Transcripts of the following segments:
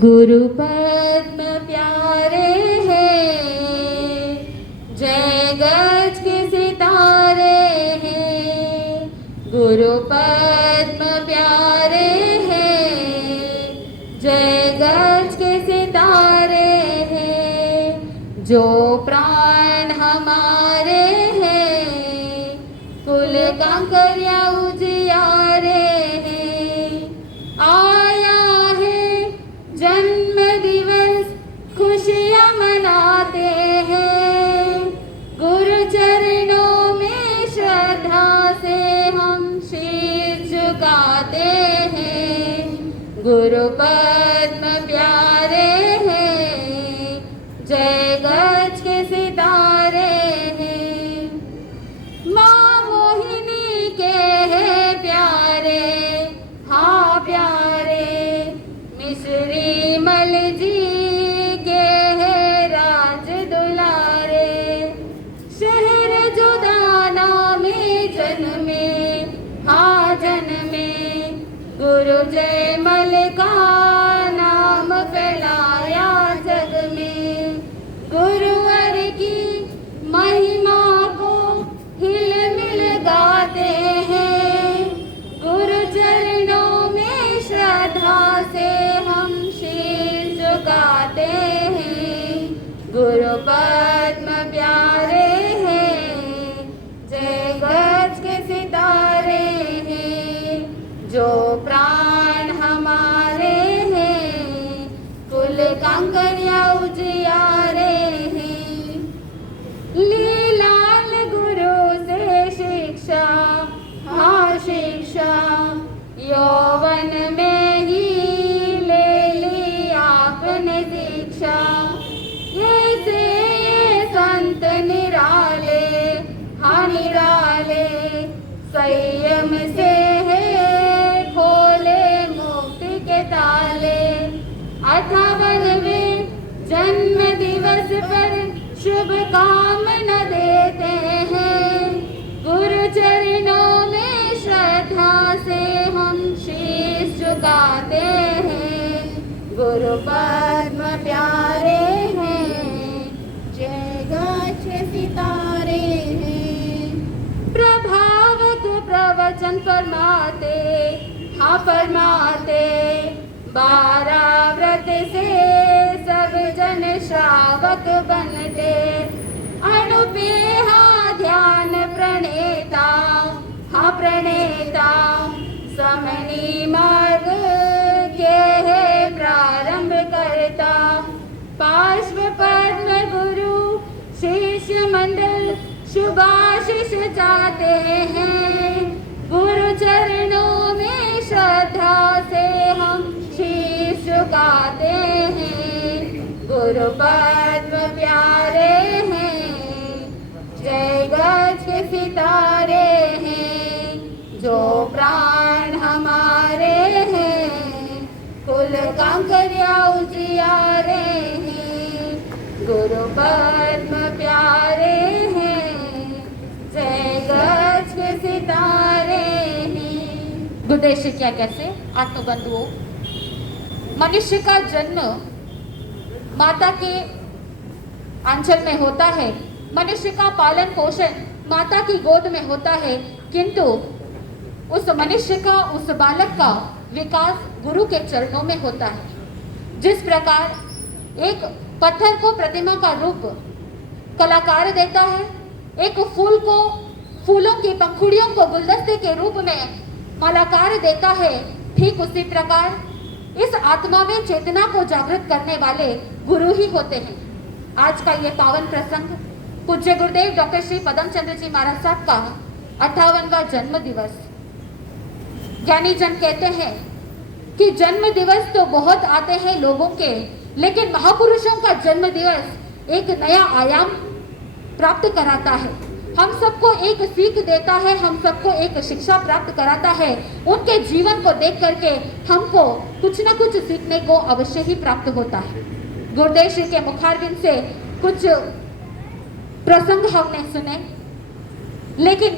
गुरु पद्म प्यारे हैं, जय गज के सितारे हैं। गुरु पद्म प्यारे हैं, जय गज के सितारे हैं। जो प्राण हमारे हैं, कुल कांकरिया उजियारे हैं। आया है जन्म दिवस, खुशियाँ मनाते हैं। गुरु चरणों में श्रद्धा से हम शीश झुकाते हैं। गुरु पद्म प्यारे हैं, जय गज के सितारे हैं। माँ मोहिनी के हैं प्यारे, हाँ प्यारे। मिश्री मल जी के हैं राज दुलारे। शहर जुदाना में जन्मे, हाँ जन्मे। गुरु जय मल का नाम फैलाया जग में। गुरुवर की महिमा को हिल मिल गाते हैं। गुरु चरणों में श्रद्धा से हम शीश झुकाते हैं। गुरु पद्म प्यारे हैं, जय गज के सितारे हैं। जो प्राण हमारे हैं, कुल कांकरिया उजियारे हैं। लीलाल गुरु से शिक्षा, हाँ शिक्षा। यौवन में ही ले ली आपने दीक्षा। ये से ये संत निराले, हाँ निराले। संयम से है खोले मुक्ति के ताले। अथावन में जन्म दिवस पर शुभ कामना देते हैं। गुरु चरणों में श्रद्धा से हम शीश झुकाते हैं। गुरु पद्म प्यारे हैं, जय गज के सितारे हैं। प्रभावक प्रवचन फरमाते, हाँ फरमाते। 12 व्रत से सब जन श्रावक बनते। अनुपेहा ध्यान प्रणेता, हाँ प्रणेता। समनी मार्ग के है प्रारंभ करता। पार्श्व पद्म गुरु शिष्य मंडल शुभाशीष चाहते हैं। गुरु चरणों में श्रद्धा से हम शीश झुकाते हैं। गुरु पद्म प्यारे हैं, जय गज के सितारे हैं। जो प्राण हमारे हैं, कुल कांकरिया उजियारे हैं। गुरु पद्म प्यारे हैं, जय गज के सितारे हैं। गुरुदेव की क्या कैसे आत्मबंधुओं, मनुष्य का जन्म माता के आंचल में होता है। मनुष्य का पालन पोषण माता की गोद में होता है, किंतु उस मनुष्य का, उस बालक का विकास गुरु के चरणों में होता है। जिस प्रकार एक पत्थर को प्रतिमा का रूप कलाकार देता है, एक फूल को, फूलों की पंखुड़ियों को गुलदस्ते के रूप में मालाकार देता है, ठीक उसी प्रकार इस आत्मा में चेतना को जागृत करने वाले गुरु ही होते हैं। आज का ये पावन प्रसंग पूज्य गुरुदेव डॉक्टर श्री पदम चंद्र जी महाराज साहब का 58वां जन्म दिवस। ज्ञानी जन कहते हैं कि जन्म दिवस तो बहुत आते हैं लोगों के, लेकिन महापुरुषों का जन्म दिवस एक नया आयाम प्राप्त कराता है। हम सबको एक सीख देता है, हम सबको एक शिक्षा प्राप्त कराता है। उनके जीवन को देख करके हमको कुछ न कुछ सीखने को अवश्य ही प्राप्त होता है। गुरुदेव श्री के मुखारबिंद से कुछ प्रसंग हमने सुने, लेकिन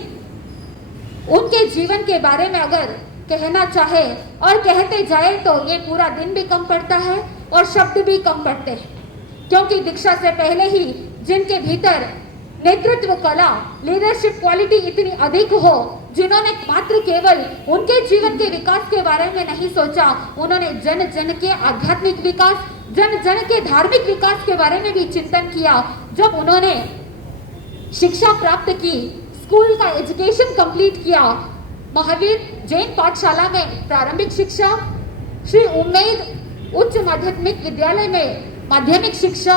उनके जीवन के बारे में अगर कहना चाहे और कहते जाए तो ये पूरा दिन भी कम पड़ता है और शब्द भी कम पड़ते हैं, क्योंकि दीक्षा से पहले ही जिनके भीतर नेतृत्व कला, लीडरशिप क्वालिटी इतनी अधिक हो, जिन्होंने मात्र केवल उनके जीवन के विकास के बारे में नहीं सोचा, उन्होंने जन जन के आध्यात्मिक विकास, जन जन के धार्मिक विकास के बारे में भी चिंतन किया। जब उन्होंने शिक्षा प्राप्त की, स्कूल का एजुकेशन कंप्लीट किया, महावीर जैन पाठशाला में प्रारंभिक शिक्षा, श्री उम्मेद उच्च माध्यमिक विद्यालय में माध्यमिक शिक्षा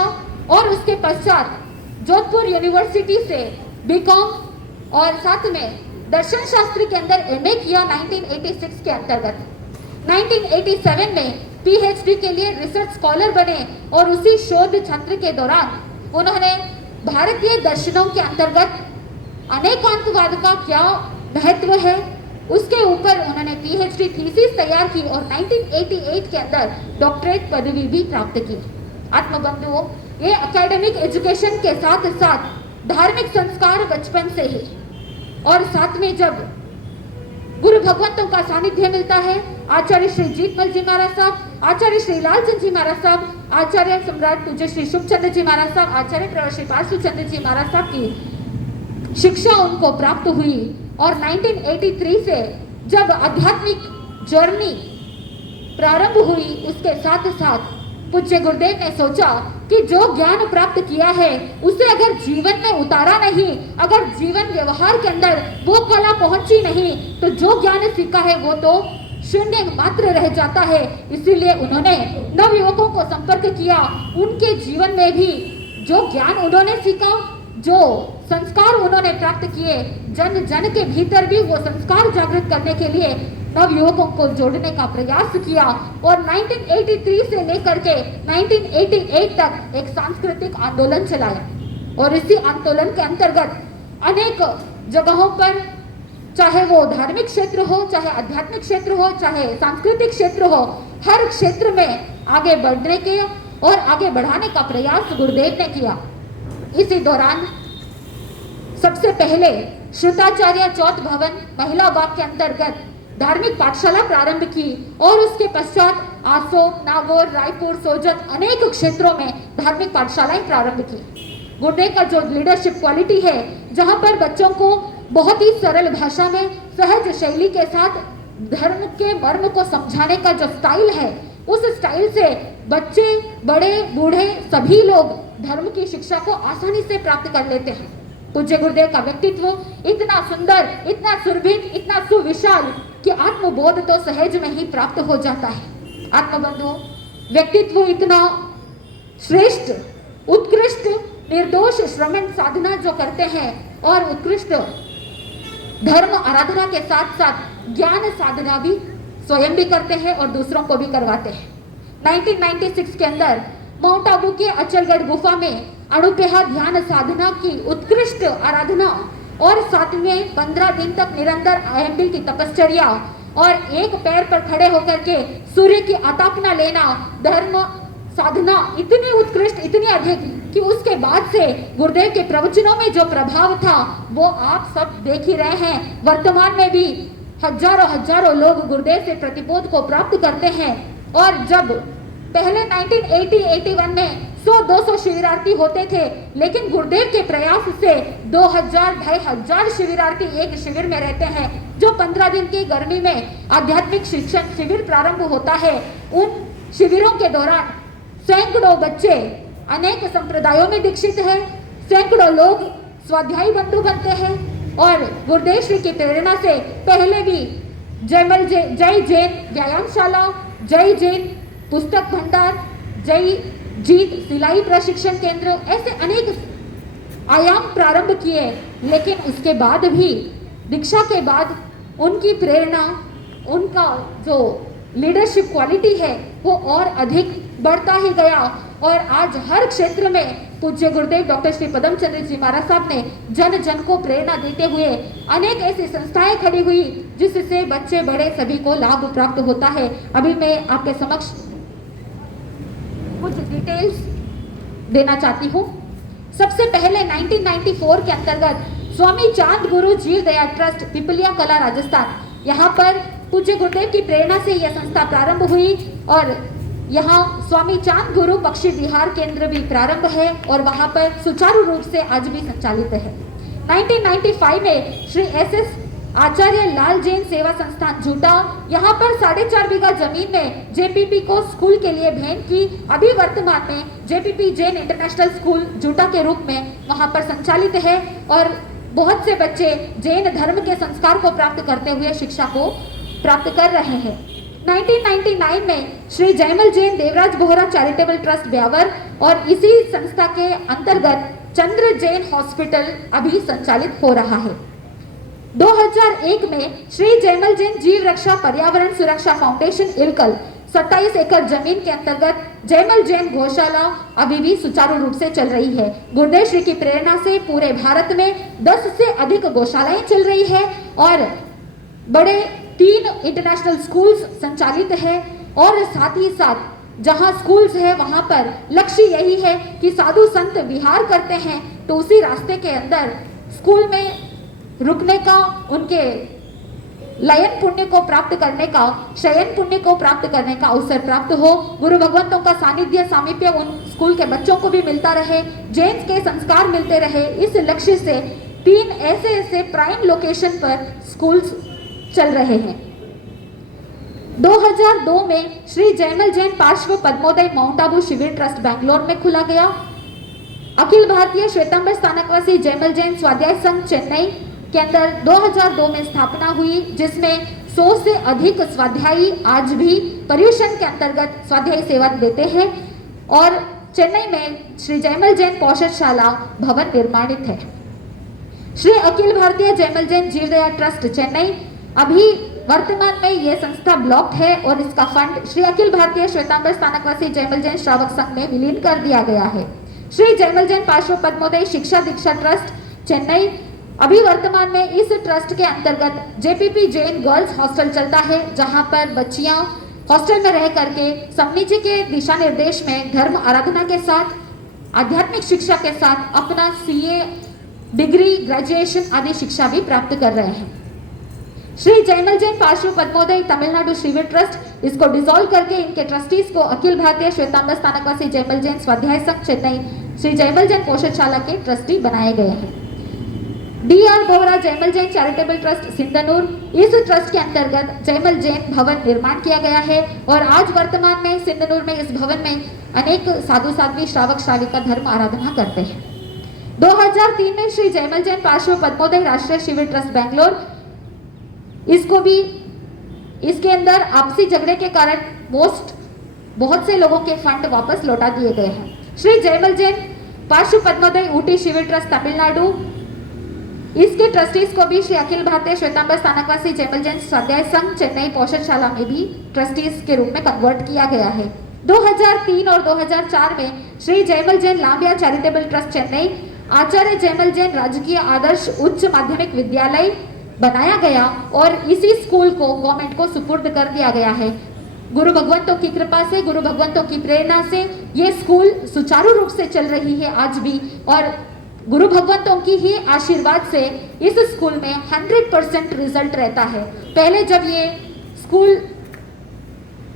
और उसके पश्चात जोधपुर यूनिवर्सिटी से बीकॉम और साथ में दर्शन शास्त्र के अंदर एमए किया 1986 के अंतर्गत। 1987 में पीएचडी के लिए रिसर्च स्कॉलर बने और उसी शोध छात्र के दौरान उन्होंने भारतीय दर्शनों के अंतर्गत अनेकांतवाद का क्या महत्व है उसके ऊपर उन्होंने पीएचडी थीसिस तैयार की और 1988 के अंदर डॉक्टरेट पदवी भी प्राप्त की। आत्मबंधुओं, ये एकेडमिक एजुकेशन के साथ साथ धार्मिक संस्कार बचपन से ही, और साथ में जब गुरु भगवंतों का सानिध्य मिलता है, आचार्य श्री जीतमल जी महाराज साहब, आचार्य श्री लालचंद जी महाराज साहब, आचार्य सम्राट पूज्य श्री शुभचंद्र जी महाराज साहब, आचार्य प्रवर श्री पार्श्वचंद्र जी महाराज साहब की शिक्षा उनको प्राप्त हुई और 1983 से जब आध्यात्मिक जर्नी प्रारंभ हुई, उसके साथ साथ पूज्य गुरुदेव ने सोचा कि जो ज्ञान प्राप्त किया है उसे अगर जीवन में उतारा नहीं, अगर जीवन व्यवहार के अंदर वो कला पहुंची नहीं, तो जो ज्ञान सीखा है वो तो शून्य मात्र रह जाता है। इसीलिए उन्होंने नव युवकों को संपर्क किया, उनके जीवन में भी जो ज्ञान उन्होंने सीखा, जो संस्कार उन्होंने प्राप्त किए, जन जन के भीतर भी वो संस्कार जागृत करने के लिए नव युवकों को जोड़ने का प्रयास किया और 1983 से लेकर के 1988 तक एक सांस्कृतिक आंदोलन चलाया। और इसी आंदोलन के अंतर्गत अनेक जगहों पर, चाहे वो धार्मिक क्षेत्र हो, चाहे आध्यात्मिक क्षेत्र हो, चाहे सांस्कृतिक क्षेत्र हो, हर क्षेत्र में आगे बढ़ने के और आगे बढ़ाने का प्रयास गुरुदेव ने किया। इसी दौरान सबसे पहले श्रुताचार्य चौथ भवन महिला बाग के अंतर्गत धार्मिक पाठशाला प्रारंभ की और उसके पश्चात आसोम, नागौर, रायपुर, सोजत अनेक क्षेत्रों में धार्मिक पाठशालाएं प्रारंभ की। गुरुदेव का जो लीडरशिप क्वालिटी है, जहां पर बच्चों को बहुत ही सरल भाषा में सहज शैली के साथ धर्म के मर्म को समझाने का जो स्टाइल है, उस स्टाइल से बच्चे, बड़े, बूढ़े सभी लोग धर्म की शिक्षा को आसानी से प्राप्त कर लेते हैं। पूज्य गुरुदेव का व्यक्तित्व इतना सुंदर, इतना सुरभित, इतना सुविशाल कि आत्मबोध तो सहज में ही प्राप्त हो जाता है। आत्मबंधुओं, व्यक्तित्व इतना श्रेष्ठ, उत्कृष्ट, निर्दोष श्रमण साधना जो करते हैं और उत्कृष्ट धर्म आराधना के साथ साथ ज्ञान साधना भी स्वयं भी करते हैं और दूसरों को भी करवाते हैं। 1996 के अंदर माउंट आबू के अचलगढ़ गुफा में अणुपेहा ध्यान साधना की उत्कृष्ट आराधना और साथ में 15 दिन तक निरंतर आयम्बिल की तपश्चर्या और एक पैर पर खड़े होकर के सूर्य की आतापना लेना, धर्म साधना इतनी उत्कृष्ट, इतनी अधिक कि उसके बाद से गुरुदेव के प्रवचनों में जो प्रभाव था वो आप सब देख ही रहे हैं। वर्तमान में भी हजारों लोग गुरुदेव से प्रतिबोध को प्राप्त करते हैं। और जब पहले 1980-81 में 100-200 शिविरार्थी होते थे, लेकिन गुरुदेव के प्रयास से 2000-2500 शिविरार्थी एक शिविर में रहते हैं। जो 15 दिन की गर्मी में आध्यात्मिक शिक्षण शिविर प्रारंभ होता है, उन शिविरों के दौरान सैकड़ों बच्चे अनेक संप्रदायों में दीक्षित हैं, सैकड़ों लोग स्वाध्यायी बंधु बनते हैं और गुरुदेव श्री की प्रेरणा से पहले भी जय जैन व्यायामशाला, जय जैन पुस्तक भंडार, जय जीत सिलाई प्रशिक्षण केंद्र, ऐसे अनेक आयाम प्रारंभ किए। लेकिन उसके बाद भी दीक्षा के बाद उनकी प्रेरणा, उनका जो लीडरशिप क्वालिटी है वो और अधिक बढ़ता ही गया और आज हर क्षेत्र में पूज्य गुरुदेव डॉक्टर श्री पदम चंद्र जी महाराज साहब ने जन जन को प्रेरणा देते हुए अनेक ऐसी संस्थाएं खड़ी हुई जिससे बच्चे बड़े सभी को लाभ प्राप्त होता है। अभी मैं आपके समक्ष कुछ डिटेल्स देना चाहती हूँ। सबसे पहले 1994 के अंतर्गत स्वामी चांद गुरु जीव दया ट्रस्ट पिपलिया कला राजस्थान, यहाँ पर पूज्य गुरुदेव की प्रेरणा से यह संस्था प्रारंभ हुई और यहाँ स्वामी चांद गुरु पक्षी विहार केंद्र भी प्रारंभ है और वहाँ पर सुचारू रूप से आज भी संचालित है। 1995 में श्री SS आचार्य लाल जैन सेवा संस्थान जूटा, यहाँ पर 4.5 बीघा जमीन में JPP को स्कूल के लिए भेंट की। अभी वर्तमान में JPP जैन इंटरनेशनल स्कूल जूटा के रूप में वहाँ पर संचालित है और बहुत से बच्चे जैन धर्म के संस्कार को प्राप्त करते हुए शिक्षा को प्राप्त कर रहे हैं। 1999 में श्री जयमल जैन देवराज बोहरा चैरिटेबल ट्रस्ट ब्यावर और इसी संस्था के अंतर्गत चंद्र जैन हॉस्पिटल अभी संचालित हो रहा है। 2001 में श्री जयमल जैन जीव रक्षा पर्यावरण सुरक्षा फाउंडेशन इलकल 27 एकड़ जमीन के अंतर्गत जयमल जैन गौशाला अभी भी सुचारू रूप से चल रही है। गुरुदेव श्री की प्रेरणा से पूरे भारत में 10 से अधिक गौशालाएं चल रही है और बड़े 3 इंटरनेशनल स्कूल्स संचालित है और साथ ही साथ जहां स्कूल्स है वहां पर लक्ष्य यही है कि साधु संत विहार करते हैं तो उसी रास्ते के अंदर स्कूल में रुकने का, उनके लयन पुण्य को प्राप्त करने का, शयन पुण्य को प्राप्त करने का अवसर प्राप्त हो। गुरु भगवंतों का सानिध्य सामीप्य उन स्कूल के बच्चों को भी मिलता रहे, जैन के संस्कार मिलते रहे। इस लक्ष्य से 3 ऐसे प्राइम लोकेशन पर स्कूल्स चल रहे हैं। 2002 में श्री जयमल जैन पार्श्व पद्मोदय माउंट आबू शिविर ट्रस्ट बेंगलोर में खुला गया। अखिल भारतीय श्वेतांबर स्थानकवासी जयमल जैन स्वाध्याय संघ चेन्नई के अंदर 2002 में स्थापना हुई, जिसमें 100 से अधिक स्वाध्यायी आज भी पर्यूषण के अंतर्गत स्वाध्यायी सेवा देते हैं और चेन्नई में श्री जयमल जैन पौषधशाला भवन निर्माणित है। श्री अखिल भारतीय जयमल जैन जीवदया ट्रस्ट चेन्नई अभी वर्तमान में यह संस्था ब्लॉक्ड है और इसका फंड श्री अखिल भारतीय श्वेतांबर स्थानकवासी जयमल जैन श्रावक संघ में विलीन कर दिया गया है। श्री जयमल जैन पार्श्व पद्मोदय शिक्षा दीक्षा ट्रस्ट चेन्नई अभी वर्तमान में इस ट्रस्ट के अंतर्गत JPP जैन गर्ल्स हॉस्टल चलता है, जहां पर बच्चियां हॉस्टल में रह करके स्वामी जी के दिशा निर्देश में धर्म आराधना के साथ आध्यात्मिक शिक्षा के साथ अपना CA डिग्री, ग्रेजुएशन आदि शिक्षा भी प्राप्त कर रहे हैं। श्री जयमल जैन पार्श्व पद्मोदय तमिलनाडु शिविर ट्रस्ट, इसको डिसॉल्व करके इनके ट्रस्टीज को अखिल भारतीय श्वेतांबर स्थानकवासी जयमल जैन स्वाध्याय संघ चेन्नई श्री जयमल जैन पौषधशाला के ट्रस्टी बनाए गए हैं। DR Bohra Jaimal Jain charitable trust Sindhanur, इस ट्रस्ट के अंतर्गत जयमल जैन भवन निर्माण किया गया है और आज वर्तमान में सिंधनूर में इस भवन में अनेक साधु साध्वी श्रावक श्राविका धर्म आराधना करते हैं। 2003 में श्री जयमल जैन पार्श्व पद्मोदय राष्ट्रीय शिविर ट्रस्ट बेंगलोर, इसको भी इसके अंदर आपसी झगड़े के कारण बहुत से लोगों के फंड वापस लौटा दिए गए हैं। श्री जयमल जैन पार्श्व पद्मोदय ऊटी शिविर ट्रस्ट तमिलनाडु, इसके ट्रस्टीज को भी श्री अखिल भारतीय श्वेतांबर स्थानकवासी जयमल जैन स्वाध्याय संघ चेन्नई पौषधशाला में भी ट्रस्टीज के रूप में कन्वर्ट किया गया है। 2003 और 2004 में श्री जयमल जैन लांबिया चैरिटेबल ट्रस्ट चेन्नई आचार्य जयमल जैन राजकीय आदर्श उच्च माध्यमिक विद्यालय बनाया गया और इसी स्कूल को गवर्नमेंट को सुपुर्द कर दिया गया है। गुरु भगवंतों की कृपा से, गुरु भगवंतों की प्रेरणा से ये स्कूल सुचारू रूप से चल रही है आज भी और गुरु भगवंतों की ही आशीर्वाद से इस स्कूल में 100% रिजल्ट रहता है। पहले जब ये स्कूल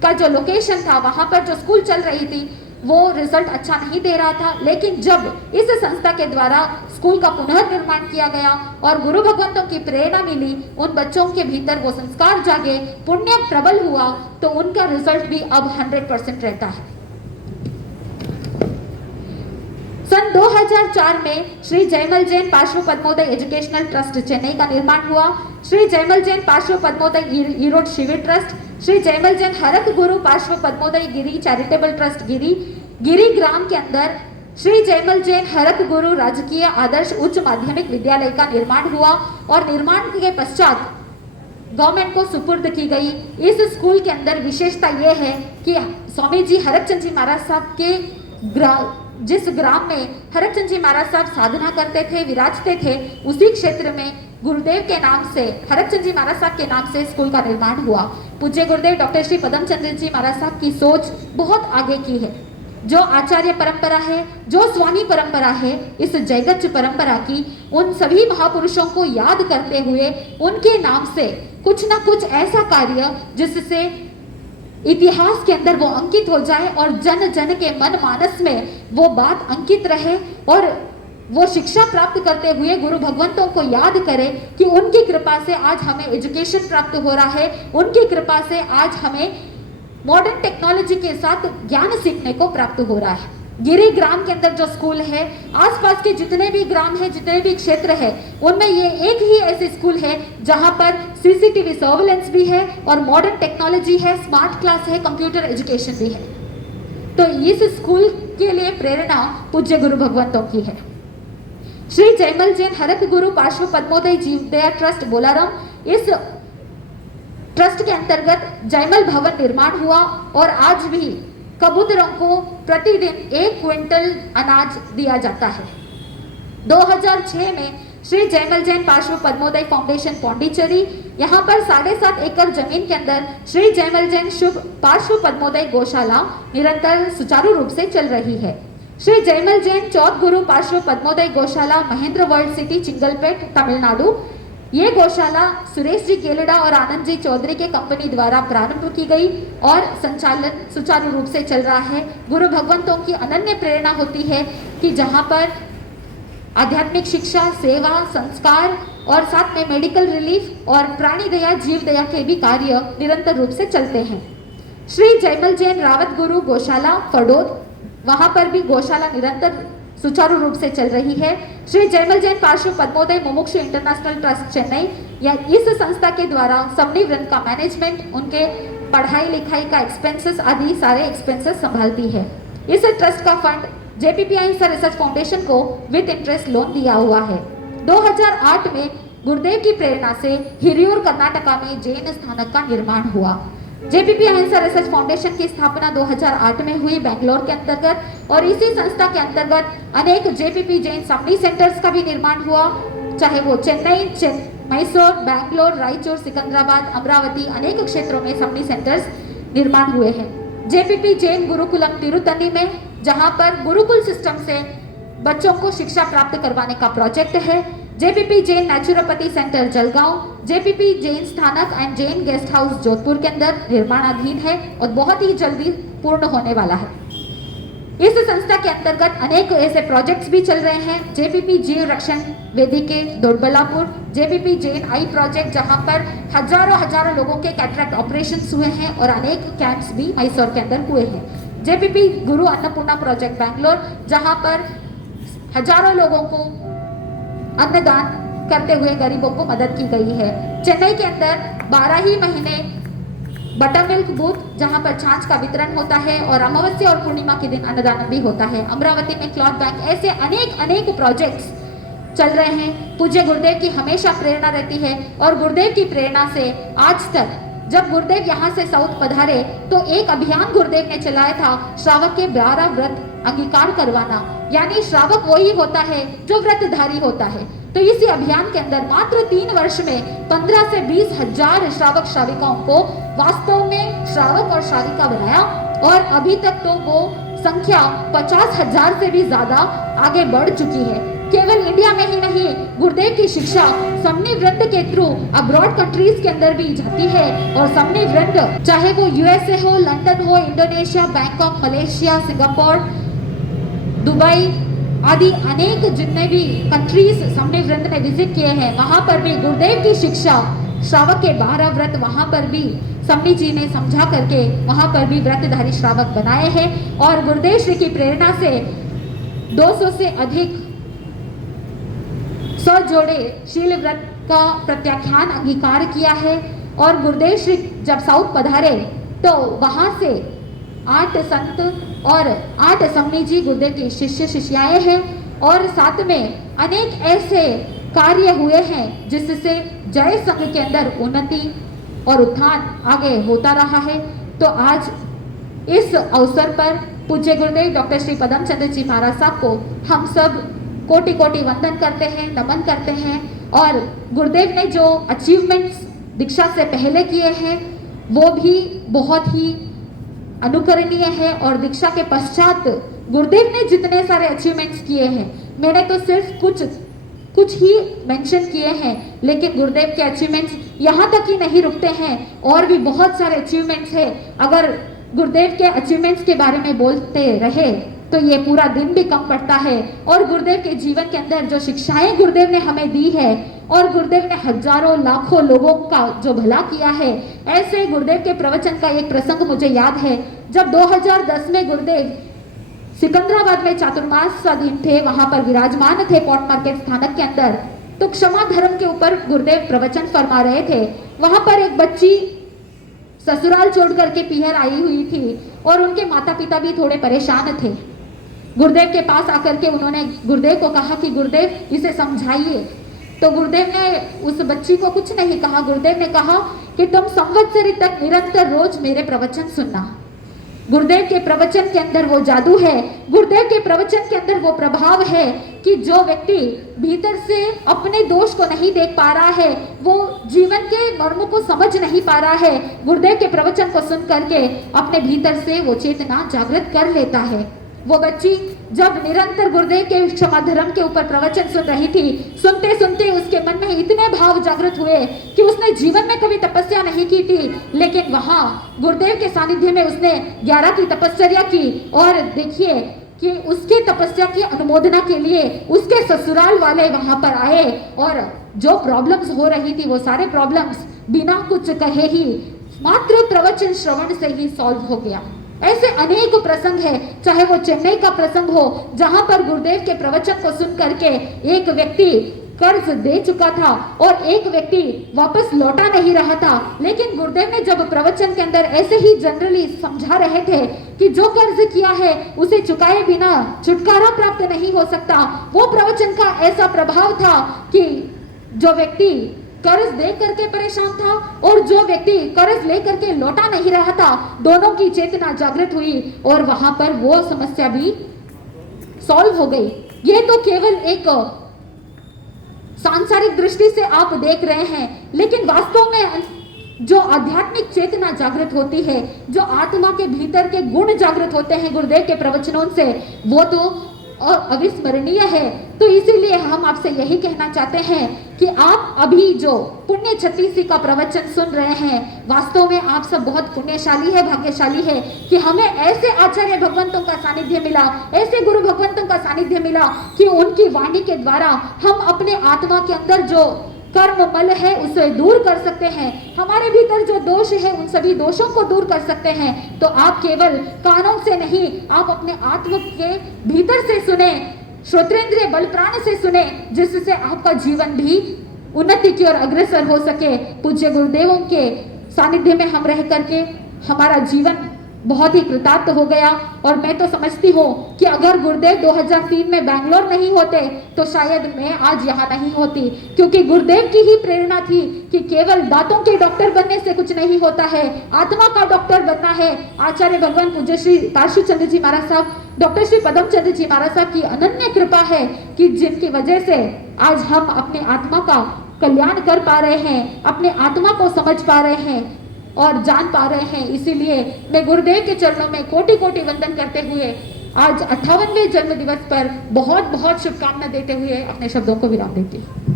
का जो लोकेशन था वहां पर जो स्कूल चल रही थी वो रिजल्ट अच्छा नहीं दे रहा था, लेकिन जब इस संस्था के द्वारा स्कूल का पुनर्निर्माण किया गया और गुरु भगवंतों की प्रेरणा मिली, उन बच्चों के भीतर वो संस्कार जागे, पुण्य प्रबल हुआ, तो उनका रिजल्ट भी अब 100% रहता है। सन 2004 में श्री जयमल जैन पार्श्व पद्मोदय एजुकेशनल ट्रस्ट चेन्नई का निर्माण हुआ। श्री जयमल जैन पार्श्व पद्मोदय ईरोड शिविर ट्रस्ट, श्री जयमल जैन हरक गुरु पार्श्व पद्मोदय गिरी चैरिटेबल ट्रस्ट गिरी ग्राम के अंदर श्री जयमल जैन हरक गुरु राजकीय आदर्श उच्च माध्यमिक विद्यालय का निर्माण हुआ और निर्माण के पश्चात गवर्नमेंट को सुपुर्द की गई। इस स्कूल के अंदर विशेषता यह है कि स्वामी जी हरकचंद जी महाराज साहब के जिस ग्राम में हरकचंद जी महाराज साहब साधना करते थे, विराजते थे, उसी क्षेत्र में गुरुदेव के नाम से, हरकचंद जी महाराज साहब के नाम से स्कूल का निर्माण हुआ। पूज्य गुरुदेव डॉक्टर श्री पदम चंद्र जी महाराज साहब की सोच बहुत आगे की है। जो आचार्य परंपरा है, जो स्वामी परंपरा है, इस जयगच्छ परंपरा की उन सभी महापुरुषों को याद करते हुए उनके नाम से कुछ ना कुछ ऐसा कार्य जिससे इतिहास के अंदर वो अंकित हो जाए और जन जन के मन मानस में वो बात अंकित रहे और वो शिक्षा प्राप्त करते हुए गुरु भगवंतों को याद करें कि उनकी कृपा से आज हमें एजुकेशन प्राप्त हो रहा है, उनकी कृपा से आज हमें मॉडर्न टेक्नोलॉजी के साथ ज्ञान सीखने को प्राप्त हो रहा है। गिरी ग्राम के अंदर जो स्कूल है, आसपास के जितने भी ग्राम है, जितने भी क्षेत्र है, उनमें ये एक ही ऐसे स्कूल है जहां पर सीसीटीवी सर्वेलेंस भी है और मॉडर्न टेक्नोलॉजी है, स्मार्ट क्लास है, कंप्यूटर एजुकेशन भी है। तो इस स्कूल के लिए प्रेरणा पूज्य गुरु भगवंतों की है। श्री जयमल जैन हरक गुरु पार्श्व पद्मोदय जीवदया ट्रस्ट बोलाराम, इस ट्रस्ट के अंतर्गत जयमल भवन निर्माण हुआ और आज भी कबूतरों को प्रतिदिन 1 क्विंटल अनाज दिया जाता है। 2006 में श्री जयमल जैन पार्श्व पद्मोदय फाउंडेशन पौंडीचेरी, यहाँ पर 7.5 एकड़ जमीन के अंदर श्री जयमल जैन शुभ पार्श्व पद्मोदय गौशाला निरंतर सुचारू रूप से चल रही है। श्री जयमल जैन चौथ गुरु पार्श्व पद्मोदय गौशाला महेंद्र वर्ल्ड सिटी चिंगलपेट तमिलनाडु, ये गौशाला सुरेश जी गेलड़ा और आनंद जी चौधरी के कंपनी द्वारा प्रारंभ की गई और संचालन सुचारू रूप से चल रहा है। गुरु भगवंतों की अनन्य प्रेरणा होती है कि जहां पर आध्यात्मिक शिक्षा, सेवा, संस्कार और साथ में मेडिकल रिलीफ और प्राणी दया, जीव दया के भी कार्य निरंतर रूप से चलते हैं। श्री जयमल जैन रावत गुरु गौशाला फड़ोद, वहां पर भी गौशाला निरंतर सुचारू रूप से चल रही है। श्री जयमल जैन पार्श्व पद्मोदय मुमुक्षु इंटरनेशनल ट्रस्ट चेन्नई, या इस संस्था के द्वारा समनी वृंद का मैनेजमेंट, उनके पढ़ाई लिखाई का एक्सपेंसेस आदि सारे एक्सपेंसेस संभालती है। इस ट्रस्ट का फंड जेपीपीआई रिसर्च फाउंडेशन को विद इंटरेस्ट लोन दिया हुआ है। 2008 में गुरुदेव की प्रेरणा से हिरियूर कर्नाटका में जैन स्थानक का निर्माण हुआ। जेपीपी अहिंसा रिसर्च फाउंडेशन की स्थापना 2008 में हुई बेंगलोर के अंतर्गत, और इसी संस्था के अंतर्गत अनेक जेपीपी जैन समनी सेंटर्स का भी निर्माण हुआ, चाहे वो चेन्नई, मैसूर, बैंगलोर, रायचूर, सिकंदराबाद, अमरावती, अनेक क्षेत्रों में समनी सेंटर्स निर्माण हुए हैं। जेपीपी जैन गुरुकुलम तिरुतनी में, जहां पर गुरुकुल सिस्टम से बच्चों को शिक्षा प्राप्त करवाने का प्रोजेक्ट है। JPP Jain naturopathy centre Jalgaon, JPP Jain स्थानक and Jain guest house Jodhpur के अंदर निर्माणाधीन है और बहुत ही जल्दी पूर्ण होने वाला है। इस संस्था के अंतर्गत अनेक ऐसे प्रोजेक्ट्स भी चल रहे हैं। जेपीपी जीव रक्षण वेदिके दोडबलापुर, जेपीपी जैन आई प्रोजेक्ट, जहां पर हजारों लोगों के कैटरेक्ट ऑपरेशंस हुए हैं और अनेक कैंप्स भी मैसूर के अंदर हुए हैं। जेपीपी गुरु अन्नपूर्णा प्रोजेक्ट बैंगलोर, जहां पर हजारों लोगों को अन्नदान करते हुए गरीबों को मदद की गई है। चेन्नई के अंदर 12 ही महीने बटर मिल्क बूथ, जहां पर छाछ का वितरण होता है और अमावस्या और पूर्णिमा के दिन अन्नदान भी होता है। अमरावती में क्लॉथ बैंक, ऐसे अनेक प्रोजेक्ट्स चल रहे हैं। पूज्य गुरुदेव की हमेशा प्रेरणा रहती है और गुरुदेव की प्रेरणा से आज तक, जब गुरुदेव यहाँ से साउथ पधारे तो एक अभियान गुरुदेव ने चलाया था, श्रावक के 12 व्रत अंगीकार करवाना, यानी श्रावक वही होता है जो व्रतधारी होता है। तो इसी अभियान के अंदर मात्र 3 वर्ष में 15 से 20 हजार श्रावक श्राविकाओं को वास्तव में श्रावक और श्राविका बनाया और अभी तक तो वो संख्या 50,000 से भी ज्यादा आगे बढ़ चुकी है। केवल इंडिया में ही नहीं, गुरुदेव की शिक्षा समनी वृंद के थ्रू अब्रॉड कंट्रीज के अंदर भी जाती है और समनी वृंद चाहे वो यूएसए हो, लंदन हो, Indonesia, Bangkok, Malaysia, Singapore, Dubai आदि अनेक जितने भी कंट्रीज समनी वृंद ने विजिट किए हैं, वहां पर भी गुरुदेव की शिक्षा, श्रावक के 12 व्रत वहां पर भी समनी जी ने समझा करके वहां पर भी व्रतधारी श्रावक बनाए हैं और गुरुदेव श्री की प्रेरणा से 200 से अधिक 100 जोड़े शील व्रत का प्रत्याख्यान अंगीकार किया है। और गुरुदेव श्री जब साउथ पधारे तो वहां से 8 संत और 8 समनी जी गुरुदेव की शिष्य शिष्याएं हैं और साथ में अनेक ऐसे कार्य हुए हैं जिससे जय संघ के अंदर उन्नति और उत्थान आगे होता रहा है। तो आज इस अवसर पर पूज्य गुरुदेव डॉक्टर श्री पदम चंद्र जी महाराज साहब को हम सब कोटि कोटि वंदन करते हैं, नमन करते हैं और गुरुदेव ने जो अचीवमेंट्स दीक्षा से पहले किए हैं वो भी बहुत ही अनुकरणीय है। और दीक्षा के पश्चात गुरुदेव ने जितने सारे अचीवमेंट्स किए हैं, मैंने तो सिर्फ कुछ ही मेंशन किए हैं, लेकिन गुरुदेव के अचीवमेंट्स यहाँ तक ही नहीं रुकते हैं, और भी बहुत सारे अचीवमेंट्स हैं। अगर गुरुदेव के अचीवमेंट्स के बारे में बोलते रहे तो ये पूरा दिन भी कम पड़ता है। और गुरुदेव के जीवन के अंदर जो शिक्षाएं गुरुदेव ने हमें दी है, और गुरुदेव ने हजारों लाखों लोगों का जो भला किया है, ऐसे गुरुदेव के प्रवचन का एक प्रसंग मुझे याद है। जब 2010 में गुरुदेव सिकंदराबाद में चातुर्मास्याधीन थे, वहां पर विराजमान थे पॉट मार्केट स्थानक के अंदर, तो क्षमा धर्म के ऊपर गुरुदेव प्रवचन फरमा रहे थे। वहां पर एक बच्ची ससुराल छोड़ करके पीहर आई हुई थी, और उनके माता पिता भी थोड़े परेशान थे। गुरुदेव के पास आकर के उन्होंने गुरुदेव को कहा कि गुरुदेव इसे समझाइए। तो गुरुदेव ने उस बच्ची को कुछ नहीं कहा। गुरुदेव ने कहा कि तुम संवत्सरी तक निरंतर रोज मेरे प्रवचन सुनना। गुरुदेव के प्रवचन के अंदर वो जादू है, गुरुदेव के प्रवचन के अंदर वो प्रभाव है कि जो व्यक्ति भीतर से अपने दोष को नहीं देख पा रहा है, वो जीवन के मर्म को समझ नहीं पा रहा है, गुरुदेव के प्रवचन को सुन करके अपने भीतर से वो चेतना जागृत कर लेता है। वो बच्ची जब निरंतर गुरुदेव के क्षमा धर्म के ऊपर प्रवचन सुन रही थी, सुनते सुनते उसके मन में इतने भाव जागृत हुए कि उसने जीवन में कभी तपस्या नहीं की थी, लेकिन वहां गुरुदेव के सानिध्य में उसने 11 की तपस्या की। और देखिए कि उसकी तपस्या की अनुमोदना के लिए उसके ससुराल वाले वहां पर आए, और जो प्रॉब्लम्स हो रही थी वो सारे प्रॉब्लम्स बिना कुछ कहे ही मात्र प्रवचन श्रवण से ही सॉल्व हो गया। ऐसे अनेक प्रसंग है, चाहे वो चेन्नई का प्रसंग हो, जहां पर गुरुदेव के प्रवचन को सुन करके एक व्यक्ति कर्ज दे चुका था और एक व्यक्ति वापस लौटा नहीं रहा था, लेकिन गुरुदेव ने जब प्रवचन के अंदर ऐसे ही जनरली समझा रहे थे कि जो कर्ज किया है उसे चुकाए बिना छुटकारा प्राप्त नहीं हो सकता, वो प्रवचन का ऐसा प्रभाव था कि जो व्यक्ति कर्ज दे करके परेशान था और जो व्यक्ति कर्ज लेकर के लौटा नहीं रहा था, दोनों की चेतना जागृत हुई और वहां पर वो समस्या भी सॉल्व हो गई। ये तो केवल एक सांसारिक दृष्टि से आप देख रहे हैं, लेकिन वास्तव में जो आध्यात्मिक चेतना जागृत होती है, जो आत्मा के भीतर के गुण जागृत होते हैं गुरुदेव के प्रवचनों से, वो तो और अविस्मरणीय है। तो इसीलिए हम आपसे यही कहना चाहते हैं कि आप अभी जो पुण्य 36 का प्रवचन सुन रहे हैं, वास्तव में आप सब बहुत पुण्यशाली है, भाग्यशाली है कि हमें ऐसे आचार्य भगवंतों का सानिध्य मिला, ऐसे गुरु भगवंतों का सानिध्य मिला कि उनकी वाणी के द्वारा हम अपने आत्मा के अंदर जो कर्म मल है उसे दूर कर सकते हैं, हमारे भीतर जो दोष है उन सभी दोषों को दूर कर सकते हैं। तो आप केवल कानों से नहीं, आप अपने आत्मा के भीतर से सुने, श्रोत्रेंद्रिय बल प्राण से सुने, जिससे आपका जीवन भी उन्नति की ओर अग्रसर हो सके। पूज्य गुरुदेवों के सानिध्य में हम रह करके हमारा जीवन बहुत ही कृतार्थ हो गया। और मैं तो समझती हूँ कि अगर गुरुदेव 2003 में बैंगलोर नहीं होते तो शायद मैं आज यहाँ नहीं होती, क्योंकि गुरुदेव की ही प्रेरणा थी कि केवल दांतों के डॉक्टर बनने से कुछ नहीं होता है, आत्मा का डॉक्टर बनना है। आचार्य भगवान पूज्य श्री पार्श्व चंद्र जी महाराज साहब, डॉक्टर श्री पदम चंद्र जी महाराज साहब की अनन्य कृपा है कि जिनकी वजह से आज हम अपने आत्मा का कल्याण कर पा रहे हैं, अपने आत्मा को समझ पा रहे हैं और जान पा रहे हैं। इसीलिए मैं गुरुदेव के चरणों में कोटि कोटि वंदन करते हुए आज 58वें जन्म दिवस पर बहुत बहुत शुभकामना देते हुए अपने शब्दों को विराम देती हूँ।